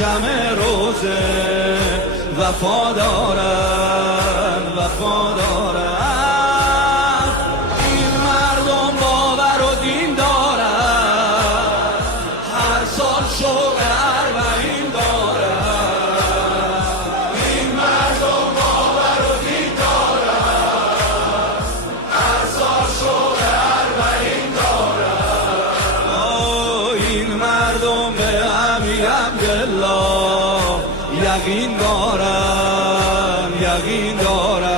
شمع روزه وفادارن این مردم باور و دین دارن هر سال شوق اربعین دارن این مردم باور و دین دارن هر سال شوق اربعین دارن این مردم به امیر عبدالله یقین دارن